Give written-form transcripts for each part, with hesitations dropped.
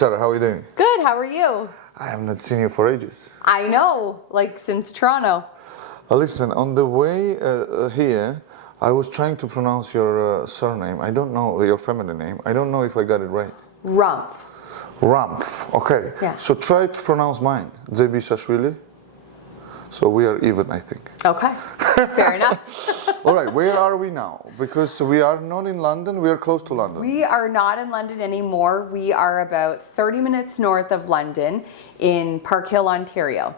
Sarah, how are you doing? Good, how are you? I have not seen you for ages. I know, like since Toronto. Listen, on the way here, I was trying to pronounce your surname. I don't know your family name. I don't know if I got it right. Rumpf. Rumpf, okay. Yeah. So try to pronounce mine. Zebishashvili. So we are even, I think. Okay, fair enough. All right, where are we now? Because we are not in London, we are close to London. We are not in London anymore. We are about 30 minutes north of London in Park Hill, Ontario.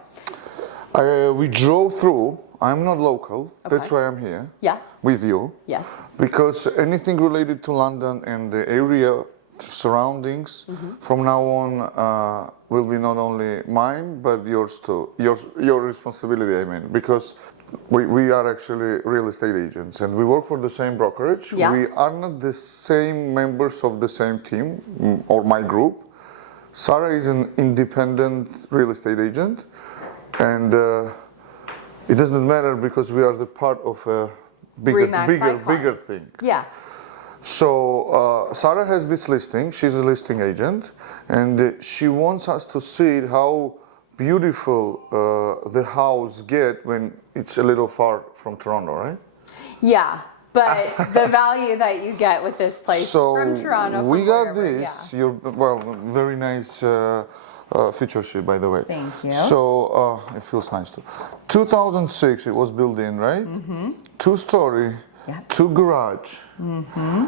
We drove through. I'm not local, Okay. that's why I'm here. Yeah. With you. Yes. Because anything related to London and the area surroundings from now on will be not only mine but yours too. Your responsibility, I mean, because we are actually real estate agents and we work for the same brokerage. Yeah. We are not the same members of the same team or my group. Sarah is an independent real estate agent, and it doesn't matter because we are the part of a bigger thing. Yeah. So Sarah has this listing. She's a listing agent, and she wants us to see how beautiful the house get when it's a little far from Toronto, right? Yeah, but the value that you get with this place from Toronto. So we got wherever, this. Yeah. Very nice feature sheet, by the way. Thank you. So it feels nice too. 2006, it was built in, right? Mm-hmm. 2-story. Yeah. 2 garage. Mm-hmm.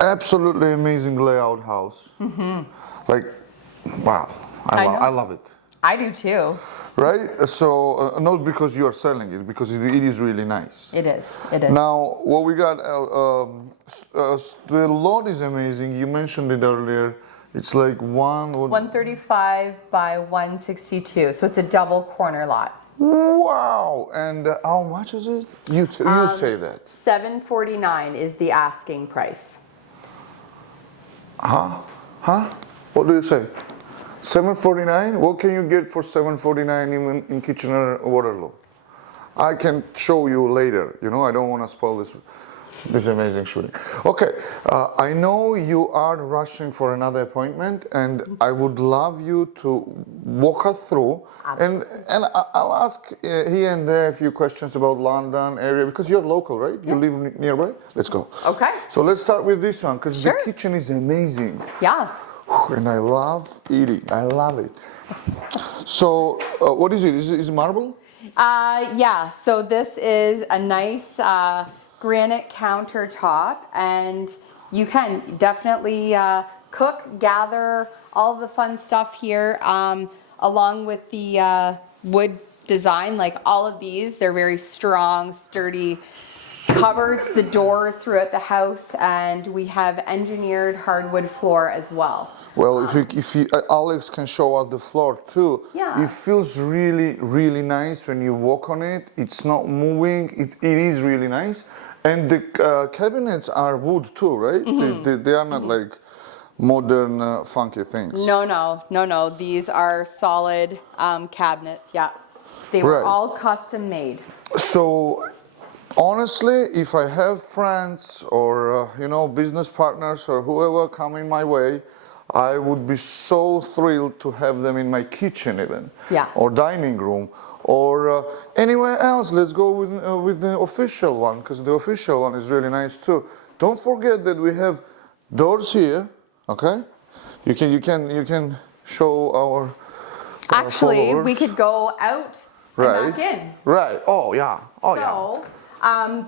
Absolutely amazing layout house. Mm-hmm. Like, wow, I love it. I do too. Right? So not because you are selling it, because it is really nice. It is. It is. Now, what we got, the lot is amazing. You mentioned it earlier. It's like 135 by 162, so it's a double corner lot. Wow! And how much is it? You say that. $749 is the asking price. Huh? What do you say? $749? What can you get for $749 in Kitchener-Waterloo? I can show you later. You know, I don't want to spoil this amazing shooting. Okay, I know you are rushing for another appointment, and I would love you to walk us through. And I'll ask here and there a few questions about London area, because you're local, right? Yeah. You live nearby? Let's go. Okay. So let's start with this one, because Sure. the kitchen is amazing. Yeah. And I love eating. I love it. So, what is it? Is it marble? Yeah, so this is a nice granite countertop, and you can definitely cook, gather, all the fun stuff here, along with the wood design. Like all of these, they're very strong, sturdy cupboards, the doors throughout the house, and we have engineered hardwood floor as well. Well, if Alex can show us the floor too. Yeah. It feels really, really nice when you walk on it. It's not moving. It is really nice. And the cabinets are wood too, right? Mm-hmm. They are not like modern, funky things. No. These are solid cabinets, yeah. They were all custom made. So, honestly, if I have friends or, business partners or whoever coming my way, I would be so thrilled to have them in my kitchen even. Yeah. Or dining room. Or anywhere else. Let's go with the official one, because the official one is really nice too. Don't forget that we have doors here. Okay, you can show our Actually, followers. we could go out and back in. Right. Oh yeah. So,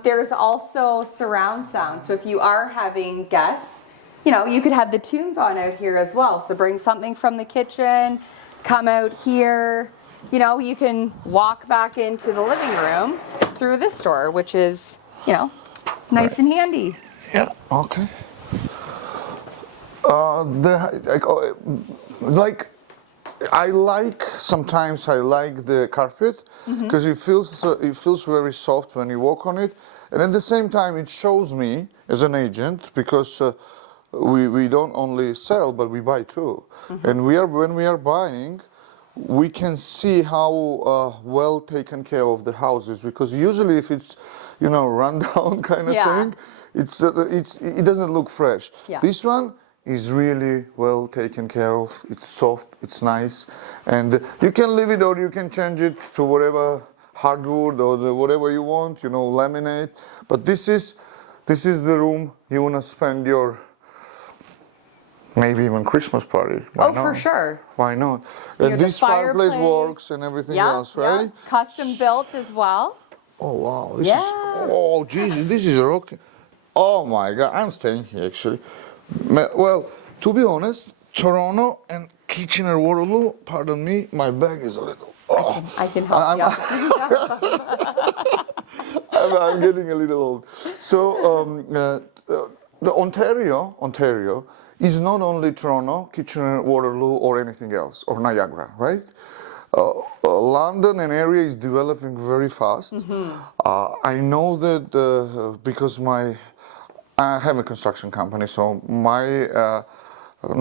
there's also surround sound. So if you are having guests, you could have the tunes on out here as well. So bring something from the kitchen, come out here. You can walk back into the living room through this door, which is, nice and handy. Yeah, okay. Sometimes I like the carpet because it feels very soft when you walk on it, and at the same time it shows me as an agent, because we don't only sell but we buy too, and when we are buying, we can see how well taken care of the house is, because usually if it's run down kind of thing, it doesn't look fresh. Yeah. This one is really well taken care of. It's soft, it's nice, and you can leave it or you can change it to whatever hardwood or whatever you want, you know, laminate. But this is the room you wanna spend your maybe even Christmas party. Why Oh, not? for sure. Why not? Near the This fireplace fireplace. works and everything else, right? Custom built as well. Oh wow, this Yeah. is, oh Jesus, this is rocking. Oh my God, I'm staying here actually. Well, to be honest, Toronto and Kitchener-Waterloo, pardon me, my bag is a little, oh, I can help you. I'm getting a little old. So the Ontario is not only Toronto, Kitchener-Waterloo or anything else, or Niagara, right? London and area is developing very fast. I know that because I have a construction company, so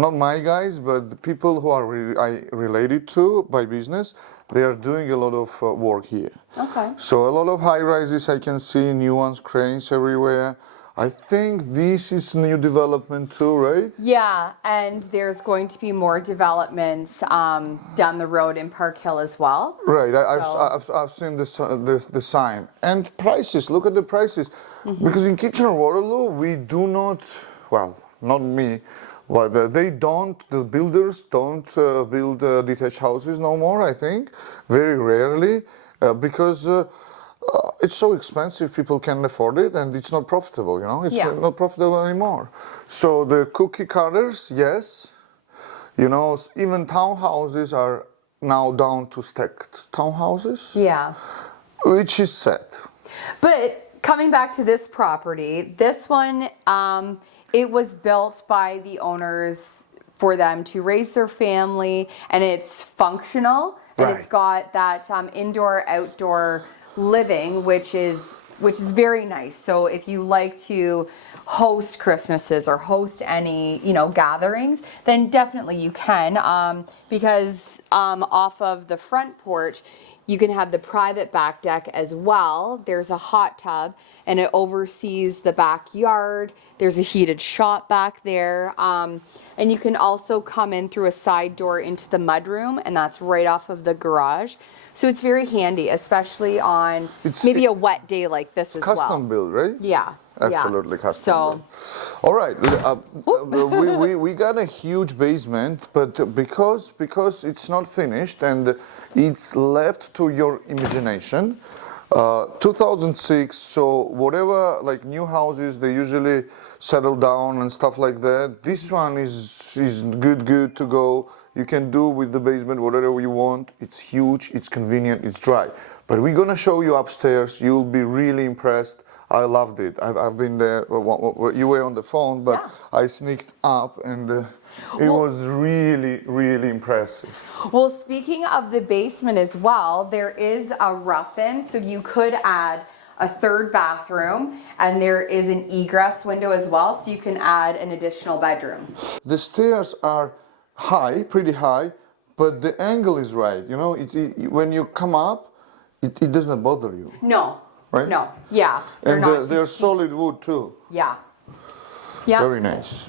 not my guys, but the people who are I related to by business, they are doing a lot of work here. Okay. So a lot of high rises I can see, new ones, cranes everywhere. I think this is new development too, right? Yeah, and there's going to be more developments down the road in Park Hill as well. Right, So- I've seen the sign. And prices, look at the prices. Because in Kitchener-Waterloo, we do not, well, not me, but the builders don't build detached houses no more, I think, very rarely, because it's so expensive, people can't afford it, and it's not profitable, you know, it's Yeah. not profitable anymore. So the cookie cutters, yes, you know, even townhouses are now down to stacked townhouses, Yeah. which is sad. But coming back to this property, this one, it was built by the owners for them to raise their family, and it's functional, and it's Right. got that indoor-outdoor living, which is very nice. So if you like to host Christmases or host any, you know, gatherings, then definitely you can, because off of the front porch, you can have the private back deck as well. There's a hot tub and it oversees the backyard. There's a heated shop back there. And you can also come in through a side door into the mudroom, and that's right off of the garage. So it's very handy, especially on maybe a wet day like this as well. Custom build, right? Yeah. Absolutely yeah. custom So, build. All right, we got a huge basement, but because it's not finished and it's left to your imagination. 2006, so whatever, like new houses, they usually settle down and stuff like that. This one is good to go. You can do with the basement whatever you want. It's huge, it's convenient, it's dry. But we're gonna show you upstairs. You'll be really impressed. I loved it. I've been there. You were on the phone, but Yeah. I sneaked up, and it was really impressive. well, speaking of the basement as well, there is a rough-in, so you could add a third bathroom, and there is an egress window as well, so you can add an additional bedroom. The stairs are high, pretty high, but the angle is right. You know, when you come up, it doesn't bother you. No. Right? No. Yeah. And not too they're steep. solid wood too. Yeah. Yeah. Very nice.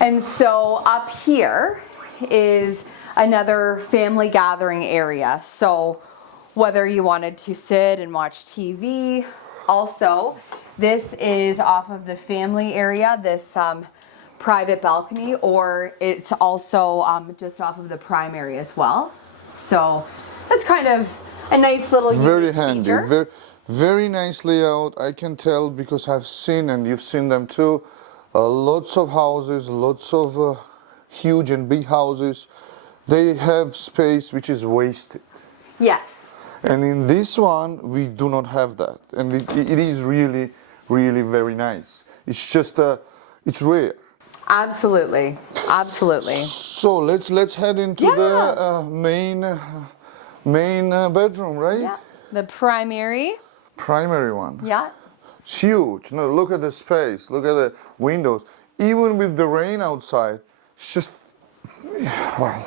And so up here is another family gathering area. So whether you wanted to sit and watch TV, also this is off of the family area, this private balcony, or it's also just off of the primary as well. So that's kind of a nice little Very unique handy. feature. Very nice layout. I can tell because I've seen, and you've seen them too, lots of houses, lots of huge and big houses. They have space which is wasted. Yes. And in this one, we do not have that. And it is really very nice. It's just, it's rare. Absolutely. Absolutely. So let's head into the main bedroom, right? Yeah. The primary. Primary one. Yeah. It's huge. No, look at the space. Look at the windows. Even with the rain outside, it's just, well,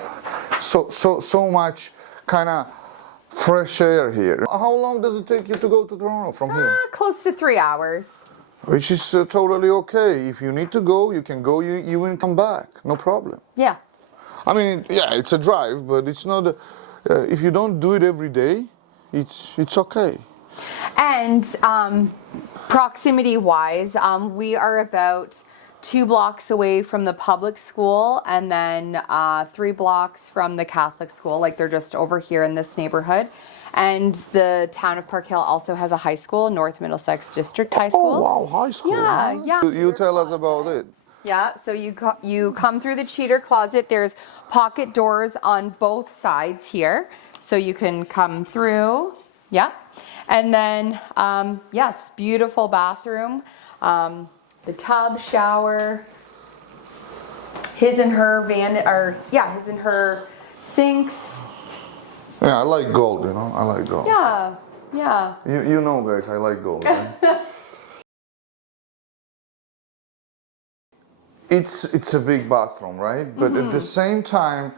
so much kind of fresh air here. How long does it take you to go to Toronto from here? Close to 3 hours. which is totally okay. If you need to go, you can go. You will come back, no problem. Yeah. I mean, yeah, it's a drive, but it's not. If you don't do it every day, it's okay. And proximity-wise, we are about 2 blocks away from the public school, and then 3 blocks from the Catholic school. Like, they're just over here in this neighborhood. And the town of Park Hill also has a high school, North Middlesex District High School. Oh wow, high school. Yeah, huh? yeah. You tell us about it. Yeah, so you come through the cheater closet. There's pocket doors on both sides here, so you can come through. Yeah, and then yeah, it's beautiful bathroom, the tub, shower, his and her his and her sinks. Yeah, I like gold. You know, I like gold. Yeah, yeah. You know, guys, I like gold. Right? It's a big bathroom, right? But at the same time,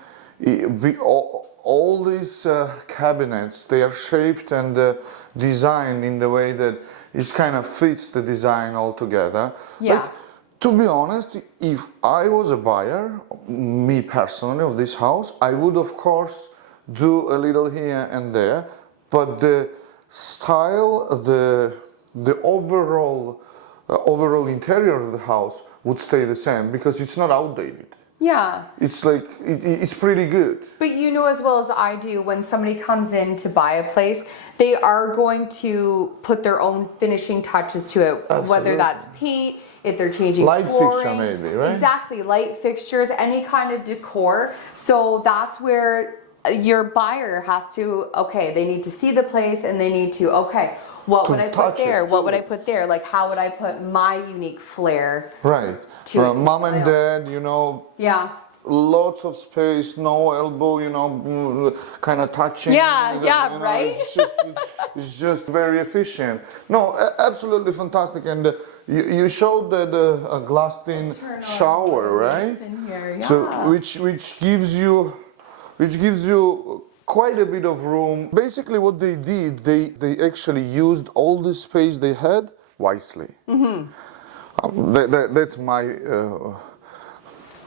all these cabinets, they are shaped and designed in the way that it kind of fits the design altogether. Yeah. Like, to be honest, if I was a buyer, me personally, of this house, I would of course do a little here and there, but the style, the overall interior of the house would stay the same because it's not outdated. Yeah. It's like it's pretty good. But you know as well as I do, when somebody comes in to buy a place, they are going to put their own finishing touches to it, Absolutely. whether that's paint, if they're changing Light flooring, fixture maybe, right? Exactly, light fixtures, any kind of decor. So that's where your buyer has to, okay, they need to see the place and they need to, okay, what To would I put touch it, there? What would I feel it. put there? Like, how would I put my unique flair? Right. To it. Mom and dad, you know, Yeah. lots of space, no elbow, you know, kind of touching. Yeah, you know, yeah, you know, right? it's just very efficient. No, absolutely fantastic. And you showed that a glassed-in shower, right? In here, yeah. So which gives you quite a bit of room. Basically, what they did, they actually used all the space they had wisely. That's my.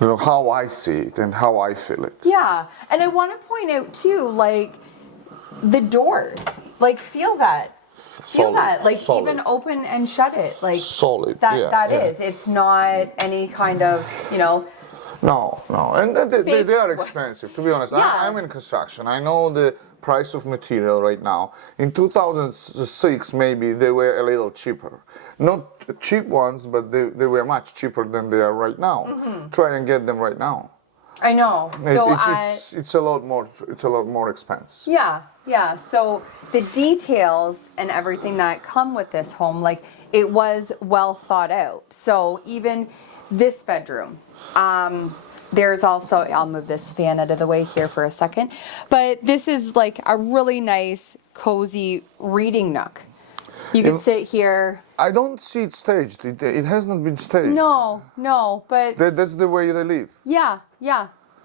You know, how I see it and how I feel it. Yeah, and I want to point out too, like the doors, like feel that, like solid. even open and shut it, like Solid, That yeah, that yeah. is. It's not any kind of, you know. No, and they are Fake- expensive, to be honest. Yeah. I'm in construction. I know the price of material right now. In 2006, maybe they were a little cheaper. Not cheap ones, but they were much cheaper than they are right now. Try and get them right now. I know. So It's a lot more. It's a lot more expense. yeah. So the details and everything that come with this home, like it was well thought out. So even this bedroom, there's also, I'll move this fan out of the way here for a second, but this is like a really nice, cozy reading nook. You can sit here. I don't see it staged. It has not been staged. No, but That's the way they live. yeah,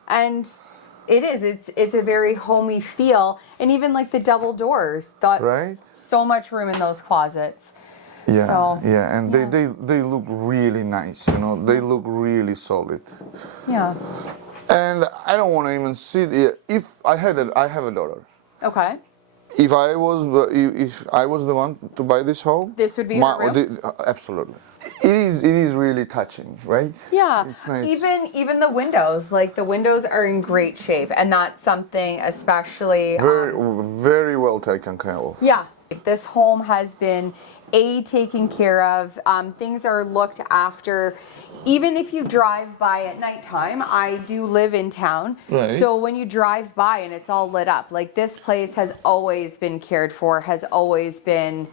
and it is. It's a very homey feel, and even like the double doors. Thought Right? so much room in those closets. Yeah, So, yeah, and they look really nice. You know, they look really solid. Yeah. And I don't want to even sit here. If I have a daughter. Okay. If I was the one to buy this home, This would be her room? Absolutely. It is really touching, right? Yeah. It's nice. Even the windows, like the windows are in great shape, and that's something especially. Very well taken care of. Yeah. This home has been taken care of. Things are looked after. Even if you drive by at nighttime, I do live in town. Right. So when you drive by and it's all lit up, like this place has always been cared for, has always been,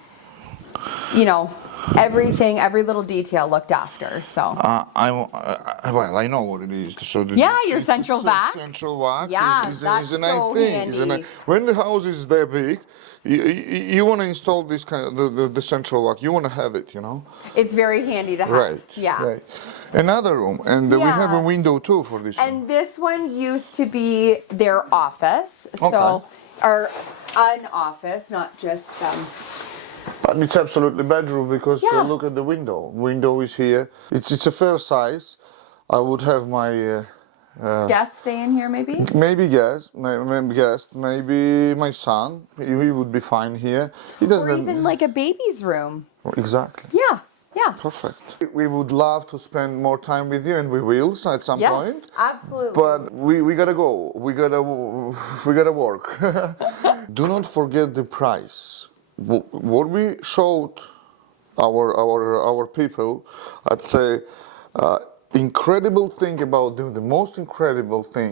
you know, everything, every little detail looked after. So. Well, I know what it is. So Your central vac. Central vac Yeah, is that's a nice so thing. handy. When the house is that big, you want to install this kind of the central vac. You want to have it, you know. It's very handy to have. Right. Yeah. Right. Another room, and we have a Yeah. window too for this room. And this one used to be their office. So, Okay. or an office, not just. It's absolutely bedroom because Yeah. look at the window. Window is here. It's a fair size. I would have my Guests stay in here maybe? maybe guest, maybe my son. He would be fine here. He doesn't Or even like a baby's room. exactly. Yeah, yeah. Perfect. We would love to spend more time with you, and we will at some Yes, point. absolutely. But we gotta go. We gotta work. Do not forget the price. What we showed our people, I'd say, incredible thing about them. The most incredible thing,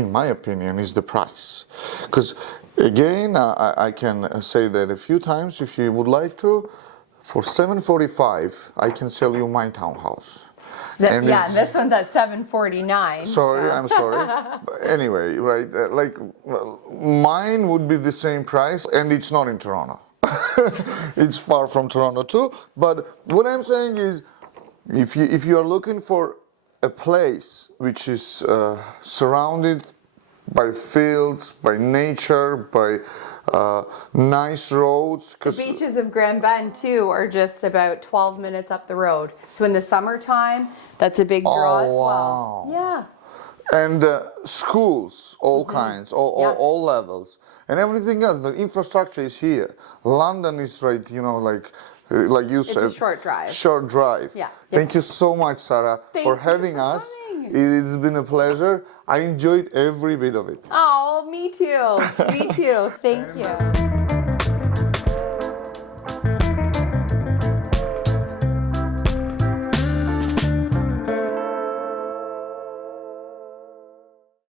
in my opinion, is the price. Because again, I can say that a few times if you would like to. For $745, I can sell you my townhouse. And Yeah, it's- this one's at $749. Sorry, I'm sorry. But anyway, right, mine would be the same price, and it's not in Toronto. It's far from Toronto too. But what I'm saying is, if you are looking for a place which is surrounded by fields, by nature, by nice roads, The beaches of Grand Bend too are just about 12 minutes up the road. So in the summertime, that's a big draw as well. wow. Yeah. and schools, all kinds, Yeah. all levels, and everything else. The infrastructure is here. London is right, like you said. It's a short drive. Short drive. Yeah. Thank you so much, Sarah, Thank for you having for us. coming. It's been a pleasure. I enjoyed every bit of it. Oh, me too. Me too. Thank you.